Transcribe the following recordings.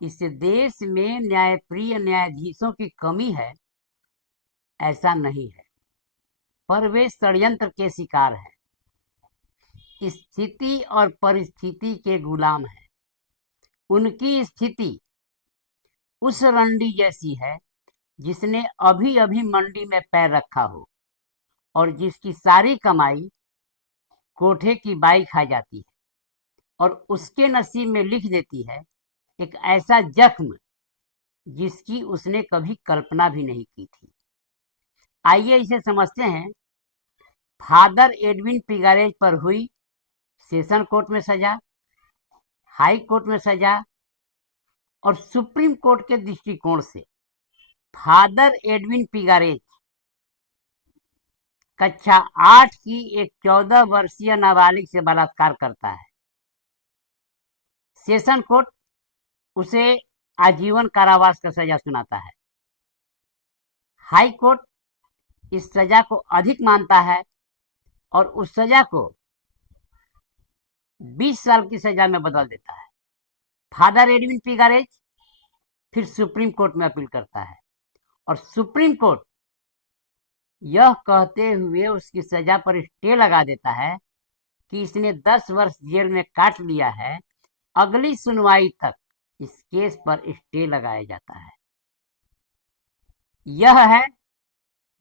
इस देश में न्यायप्रिय न्यायाधीशों की कमी है, ऐसा नहीं है, पर वे षड्यंत्र के शिकार हैं, स्थिति और परिस्थिति के गुलाम हैं। उनकी स्थिति उस रंडी जैसी है जिसने अभी अभी मंडी में पैर रखा हो और जिसकी सारी कमाई कोठे की बाई खा जाती है और उसके नसीब में लिख देती है एक ऐसा जख्म जिसकी उसने कभी कल्पना भी नहीं की थी। आइए इसे समझते हैं। फादर एडविन पिगारेज पर हुई सेशन कोर्ट में सजा, हाई कोर्ट में सजा और सुप्रीम कोर्ट के दृष्टिकोण से फादर एडविन पिगारेज कक्षा 8 की एक 14 वर्षीय नाबालिग से बलात्कार करता है। सेशन कोर्ट उसे आजीवन कारावास का सजा सुनाता है। हाई कोर्ट इस सजा को अधिक मानता है और उस सजा को 20 साल की सजा में बदल देता है। फादर एडविन पिगारेज फिर सुप्रीम कोर्ट में अपील करता है और सुप्रीम कोर्ट यह कहते हुए उसकी सजा पर स्टे लगा देता है कि इसने 10 वर्ष जेल में काट लिया है, अगली सुनवाई तक इस केस पर स्टे लगाया जाता है। यह है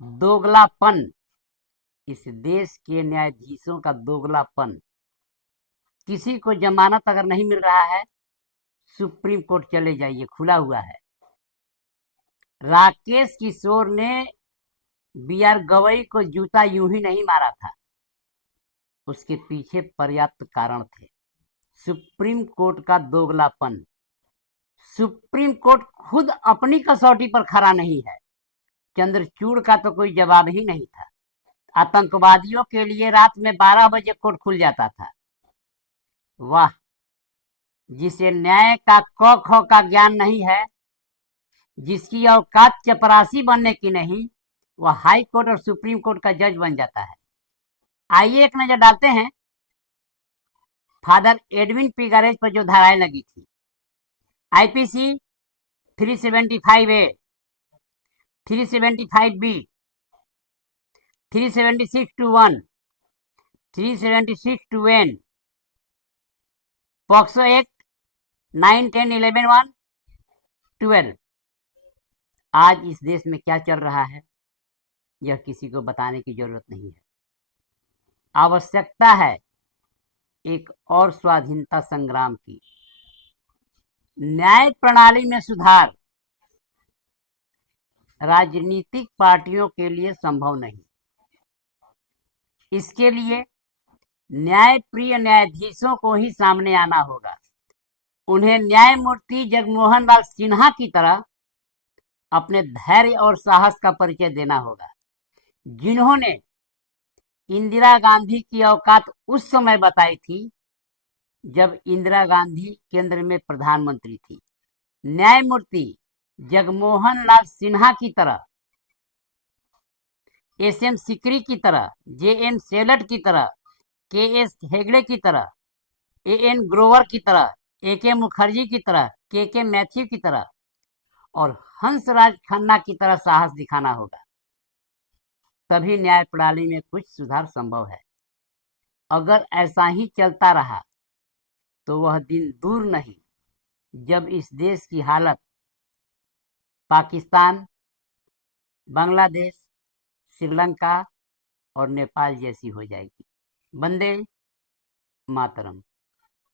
दोगलापन, इस देश के न्यायाधीशों का दोगलापन। किसी को जमानत अगर नहीं मिल रहा है, सुप्रीम कोर्ट चले जाइए, खुला हुआ है। राकेश किशोर ने बीआर गवई को जूता यूं ही नहीं मारा था, उसके पीछे पर्याप्त कारण थे। सुप्रीम कोर्ट का दोगलापन। सुप्रीम कोर्ट खुद अपनी कसौटी पर खरा नहीं है। चंद्रचूड़ का तो कोई जवाब ही नहीं था। आतंकवादियों के लिए रात में 12 बजे कोर्ट खुल जाता था। वाह, जिसे न्याय का क ख का ज्ञान नहीं है, जिसकी औकात चपरासी बनने की नहीं, वह हाई कोर्ट और सुप्रीम कोर्ट का जज बन जाता है। आइए एक नजर डालते हैं फादर एडविन पिगारेज पर जो धाराएं लगी थी। IPC 375A, 375B, 376(1), 376(2), POCSO act 9, 10, 11, 1, 12। आज इस देश में क्या चल रहा है यह किसी को बताने की जरूरत नहीं है। आवश्यकता है एक और स्वाधीनता संग्राम की। न्याय प्रणाली में सुधार राजनीतिक पार्टियों के लिए संभव नहीं। इसके लिए न्यायप्रिय न्यायाधीशों को ही सामने आना होगा। उन्हें न्यायमूर्ति जगमोहन लाल सिन्हा की तरह अपने धैर्य और साहस का परिचय देना होगा, जिन्होंने इंदिरा गांधी की औकात उस समय बताई थी जब इंदिरा गांधी केंद्र में प्रधानमंत्री थी। न्यायमूर्ति जगमोहन लाल सिन्हा की तरह, एसएम सिकरी की तरह, जेएन सेलट की तरह, केएस हेगड़े की तरह, एएन ग्रोवर की तरह, एके मुखर्जी की तरह, केके मैथ्यू की तरह और हंसराज खन्ना की तरह साहस दिखाना होगा। तभी न्याय प्रणाली में कुछ सुधार संभव है। अगर ऐसा ही चलता रहा तो वह दिन दूर नहीं जब इस देश की हालत पाकिस्तान, बांग्लादेश, श्रीलंका और नेपाल जैसी हो जाएगी। वंदे मातरम।